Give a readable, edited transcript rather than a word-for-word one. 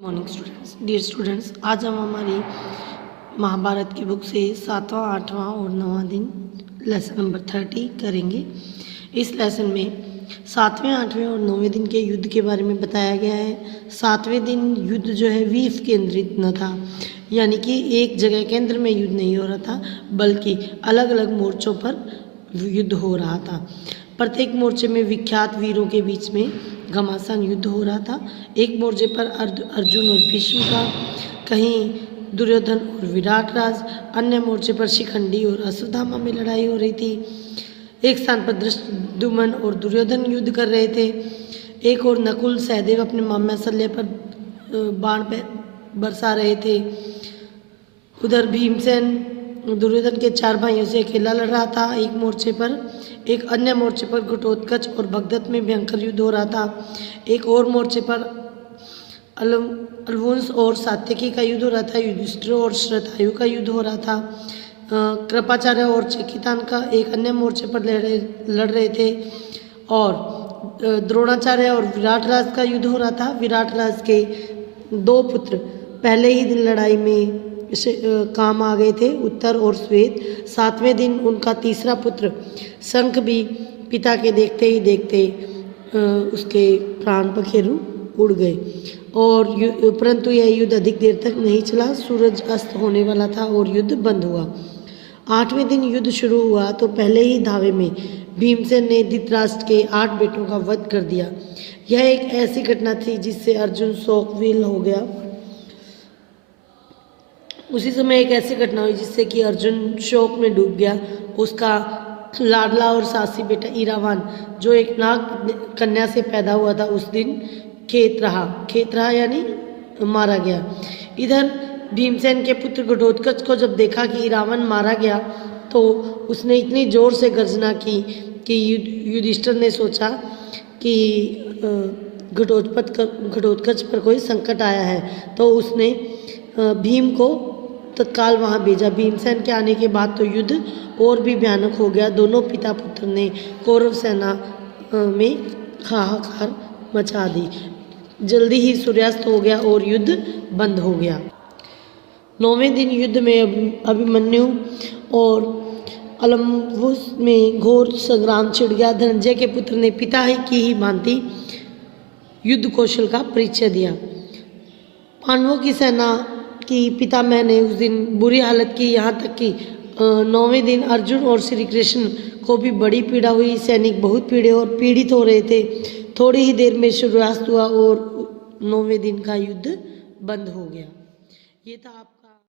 Morning students, dear students, आज हम हमारी महाभारत की बुक से 7वां, 8वां और 9वां दिन लेसन नंबर 30 करेंगे। इस लेसन में 7वें, 8वें और 9वें दिन के युद्ध के बारे में बताया गया है। 7वें दिन युद्ध जो है विश्व केंद्रित न था, यानी कि एक जगह केंद्र में युद्ध नहीं हो रहा था, बल्कि अलग अलग मोर्चों पर युद्ध हो रहा था। प्रत्येक मोर्चे में विख्यात वीरों के बीच में घमासान युद्ध हो रहा था। एक मोर्चे पर अर्जुन और भीष्म का, कहीं दुर्योधन और विराट राज, अन्य मोर्चे पर शिखंडी और अश्वत्थामा में लड़ाई हो रही थी। एक स्थान पर धृष्टद्युम्न और दुर्योधन युद्ध कर रहे थे। एक और नकुल सहदेव अपने मामा शल्य पर बाण बरसा रहे थे। उधर भीमसेन दुर्योधन के 4 भाइयों से अकेला लड़ रहा था एक मोर्चे पर। एक अन्य मोर्चे पर घटोत्कच और भगदत्त में भयंकर युद्ध हो रहा था। एक और मोर्चे पर अलवंश और सात्यकी का युद्ध हो रहा था। युधिष्ठिर और श्रद्धायु का युद्ध हो रहा था। कृपाचार्य और चेकितान का एक अन्य मोर्चे पर लड़ रहे थे। और द्रोणाचार्य और विराट राज का युद्ध हो रहा था। विराट राज के 2 पुत्र पहले ही दिन लड़ाई में काम आ गए थे, उत्तर और श्वेत। 7वें दिन उनका तीसरा पुत्र शंख भी पिता के देखते ही देखते उसके प्राण पखेरु उड़ गए। और परंतु यह युद्ध अधिक देर तक नहीं चला। सूरज अस्त होने वाला था और युद्ध बंद हुआ। 8वें दिन युद्ध शुरू हुआ तो पहले ही धावे में भीमसेन ने धृतराष्ट्र के 8 बेटों का वध कर दिया। यह एक ऐसी घटना थी जिससे अर्जुन शोकविल हो गया। उसी समय एक ऐसी घटना हुई जिससे कि अर्जुन शोक में डूब गया। उसका लाडला और सासी बेटा इरावान, जो एक नाग कन्या से पैदा हुआ था, उस दिन खेत रहा यानी मारा गया। इधर भीमसेन के पुत्र घटोत्कच को जब देखा कि इरावन मारा गया तो उसने इतनी जोर से गर्जना की कि युधिष्ठिर ने सोचा कि घटोत्कच पर कोई संकट आया है, तो उसने भीम को तत्काल वहाँ भेजा। भीमसेन के आने के बाद तो युद्ध और भी भयानक हो गया। दोनों पिता पुत्र ने कौरव सेना में हाहाकार मचा दी। जल्दी ही सूर्यास्त हो गया और युद्ध बंद हो गया। 9वें दिन युद्ध में अभिमन्यु और अलम्बुस में घोर संग्राम छिड़ गया। धनंजय के पुत्र ने पिता की ही भांति युद्ध कौशल का परिचय दिया। पांडवों की सेना की पितामह ने उस दिन बुरी हालत की, यहाँ तक कि 9वें दिन अर्जुन और श्री कृष्ण को भी बड़ी पीड़ा हुई। सैनिक बहुत पीड़ित हो रहे थे। थोड़ी ही देर में सूर्यास्त हुआ और 9वें दिन का युद्ध बंद हो गया। ये था आपका